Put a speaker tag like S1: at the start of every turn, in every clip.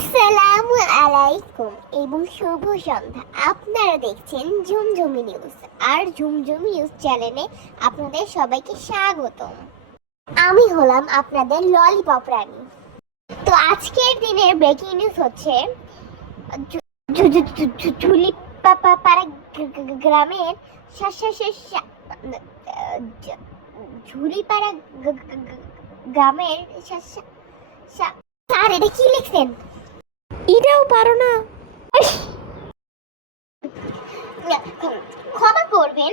S1: আসসালামু আলাইকুম এবং শুভ সন্ধ্যা। আপনারা দেখছেন ঝুমঝুমি নিউজ আর ঝুমঝুমি নিউজ চ্যানেলে আপনাদের সবাইকে স্বাগতম। আমি হলাম আপনাদের ললিপপ রানী। তো আজকের দিনের ব্রেকিং নিউজ হচ্ছে, ঝু- ঝু- ঝু- ঝু- ঝু- ঝুলিপাপা পাড়া গ্রা- গ্রা- গ্রামের ঝুলিপাড়া গ্রামের স্যার, এটা কি লিখছেন?
S2: এটাও পারো না।
S1: ক্ষমা করবেন।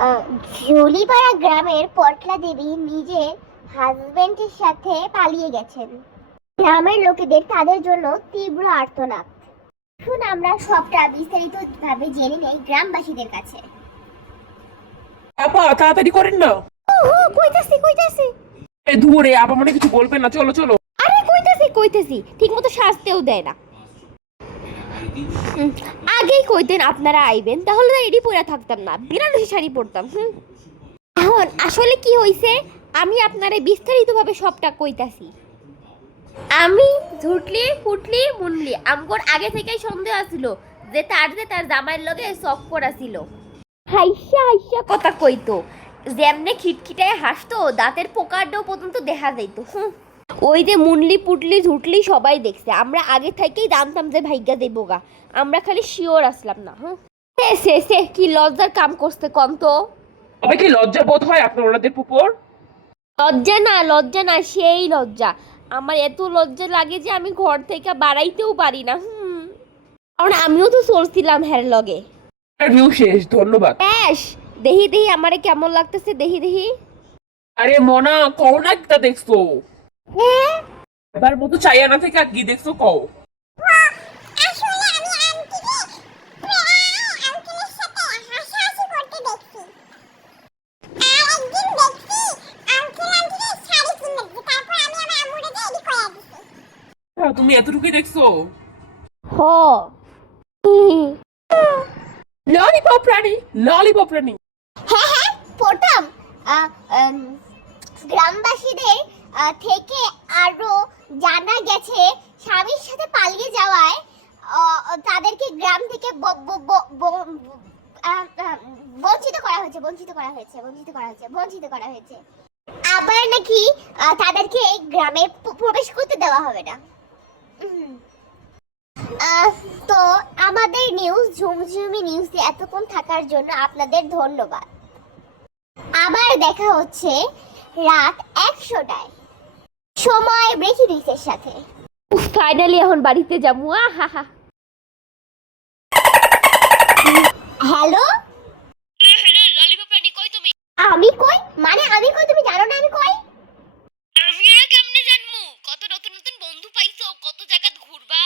S1: আহ, জলিপাড়া গ্রামের পটলা দেবী নিজের হাজবেন্ডের সাথে পালিয়ে গেছেন। গ্রামের লোকেদের তাদের জন্য তীব্র আর্তনাদ। শুন আমরা সবটা বিস্তারিত ভাবে জেনে নেই গ্রামবাসীদের কাছে।
S3: আপা তাড়াতাড়ি করেন না।
S2: ও কইতাছি কইতাছি।
S3: এ দূরে আপা মানে কিছু বলবেন না। চলো চলো।
S2: কইতাছি ঠিক মতো শাস্তিও দেয় না। আগেই কইতেন আপনারা আইবেন, তাহলে না এডি পরে থাকতাম না বিরাট শাড়ি পরতাম, হুম। এখন আসলে কি হইছে, আমি আপনারে বিস্তারিতভাবে সবটা কইতাছি। আমি ঝুটলি ফুটলি মুনলি আমগর আগে থেকেই সন্দেহ আছিল যে তার যে তার জামাইয়ের লগে সক করা ছিল। হাইসা হাইসা কথা কইতো, যেমনে খিটখিটায় হাসতো, দাঁতের পোকারটাও পর্যন্ত দেখা যাইতো, হুম। ওই যে মুনলি পুটলি ঝুটলি সবাই দেখছে। আমরা আগে থেকেই জানতাম যে ভাইগা দেবগা। আমরা খালি শিওর আসলাম না হুম সে সে সে কি লজ্জার কাম তো
S3: তবে কি লজ্জা বোধ হয় আপনার ওনাদের পুপর
S2: লজ্জা না লজ্জা না সেই লজ্জা। আমার এত লজ্জা লাগে যে আমি ঘর থেকে বাড়াইতেও পারি না হুম। কারণ আমিও তো চলছিলাম হ্যার লগে।
S3: শেষ ধন্যবাদ।
S2: ব্যাস দেহি দেহি আমারে কেমন লাগতেছে? দেহি দেহি।
S3: আরে মনা কও না দেখছ?
S2: হ্যাঁ
S3: এবার মতো চাইয়া না থেকে আর কি দেখছ কও? হ্যাঁ, তুমি এতটুকুই দেখছ?
S2: হ
S3: ললিপপ রানী ললিপপ রানী।
S1: হ্যাঁ হ্যাঁ পড়তাম গ্রামবাসীদের থেকে আরও জানা গেছে স্বামীর সাথে পালিয়ে যাওয়ায় তাদেরকে গ্রাম থেকে বঞ্চিত করা হয়েছে, বঞ্চিত করা হয়েছে, বঞ্চিত করা হয়েছে, বঞ্চিত করা হয়েছে। আবার নাকি তাদেরকে এই গ্রামে প্রবেশ করতে দেওয়া হবে না। তো আমাদের নিউজ ঝুমঝুমি নিউজে এতক্ষণ থাকার জন্য আপনাদের ধন্যবাদ। আবার দেখা হচ্ছে রাত একশোটায়। সময় ব্রেকিং নিউজের সাথে।
S2: ফাইনালি এখন বাড়িতে যাব আহা হা
S1: হ্যালো
S2: হ্যালো ললিপপ রানী কই তুমি?
S1: আমি কই? মানে আমি কই? তুমি জানো না আমি কই?
S2: আমি আর কেমনে জানমু? কত নতুন নতুন বন্ধু পাইছো কত জায়গা ঘুরবা?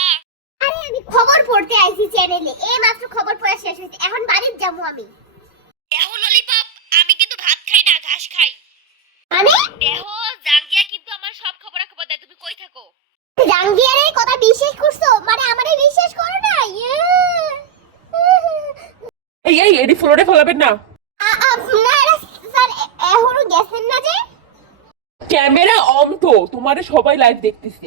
S1: আরে আমি খবর পড়তে আইছি চ্যানেলে এই মাত্র খবর পড়া শেষ হয়েছে। এখন বাড়ির যাব আমি।
S2: দেহ ললিপপ আমি কিন্তু ভাত খাই না ঘাস খাই।
S1: মানে?
S2: দেহ জাঙ্গিয়া কিন্তু আমার সব খবর খবর দেয় তুমি কই থাকো
S1: জাঙ্গিয়ারের কথা বিশ্বাস করছ? মানে আমারে বিশ্বাস করো না? ইয়ে।
S3: এই এই এডি ফ্লোরে ফলাবেন না।
S1: আপনারা স্যার এখনও গেছেন না যে?
S3: ক্যামেরা অন তো তোমারে সবাই লাইভ দেখতেছে।